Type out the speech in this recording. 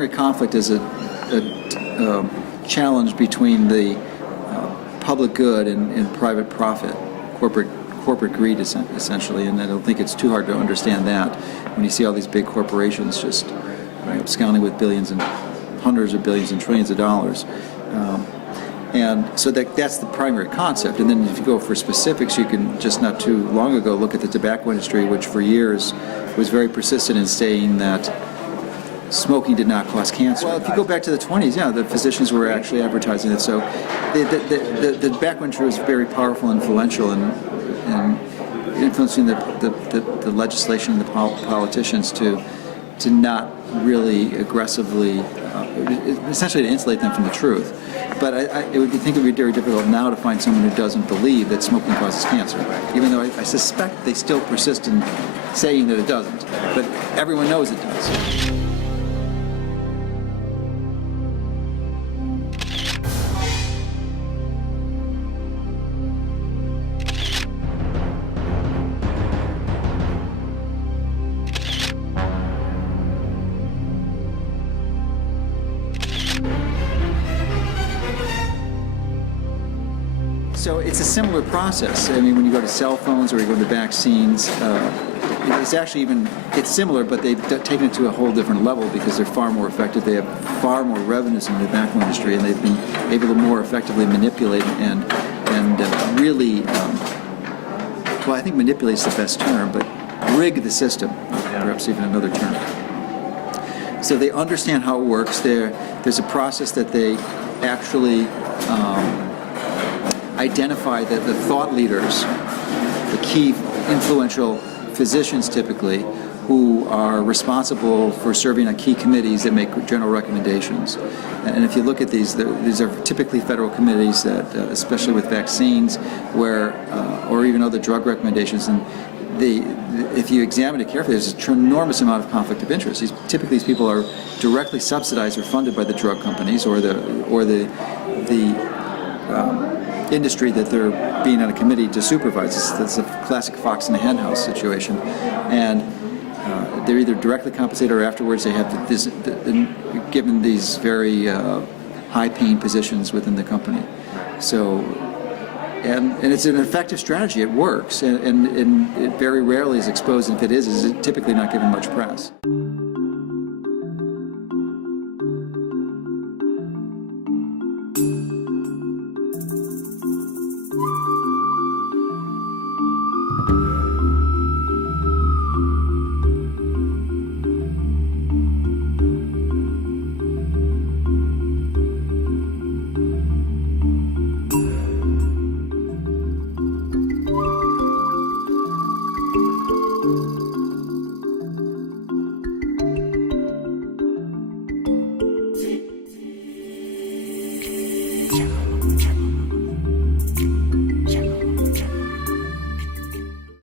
primary conflict is a challenge between the public good and private profit, corporate greed, essentially. And I don't think it's too hard to understand that when you see all these big corporations just absconding with billions and hundreds of billions and trillions of dollars. And so that's the primary concept. And then if you go for specifics, you can just not too long ago look at the tobacco industry, which for years was very persistent in saying that smoking did not cause cancer. Well, if you go back to the 20s, yeah, the physicians were actually advertising it. So the tobacco industry was very powerful and influential in influencing the legislation and the politicians to not really aggressively, essentially to insulate them from the truth. But I would think it would be very difficult now to find someone who doesn't believe that smoking causes cancer, even though I suspect they still persist in saying that it doesn't. But everyone knows it does. So it's a similar process. I mean, when you go to cell phones or you go to vaccines, it's similar, but they've taken it to a whole different level because they're far more effective. They have far more revenues in the tobacco industry, and they've been able to more effectively manipulate and really, well, I think manipulate's the best term, but rig the system, perhaps even another term. So they understand how it works. There's a process that they actually identify that the thought leaders, the key influential physicians typically, who are responsible for serving on key committees that make general recommendations. And if you look at these are typically federal committees that, especially with vaccines, where or even other drug recommendations, and if you examine it carefully, there's an enormous amount of conflict of interest. Typically, these people are directly subsidized or funded by the drug companies or the industry that they're being on a committee to supervise. It's a classic fox in a hen house situation, and they're either directly compensated or afterwards they have given these very high-paying positions within the company. So, and it's an effective strategy. It works, and it very rarely is exposed. And if it is typically not given much press.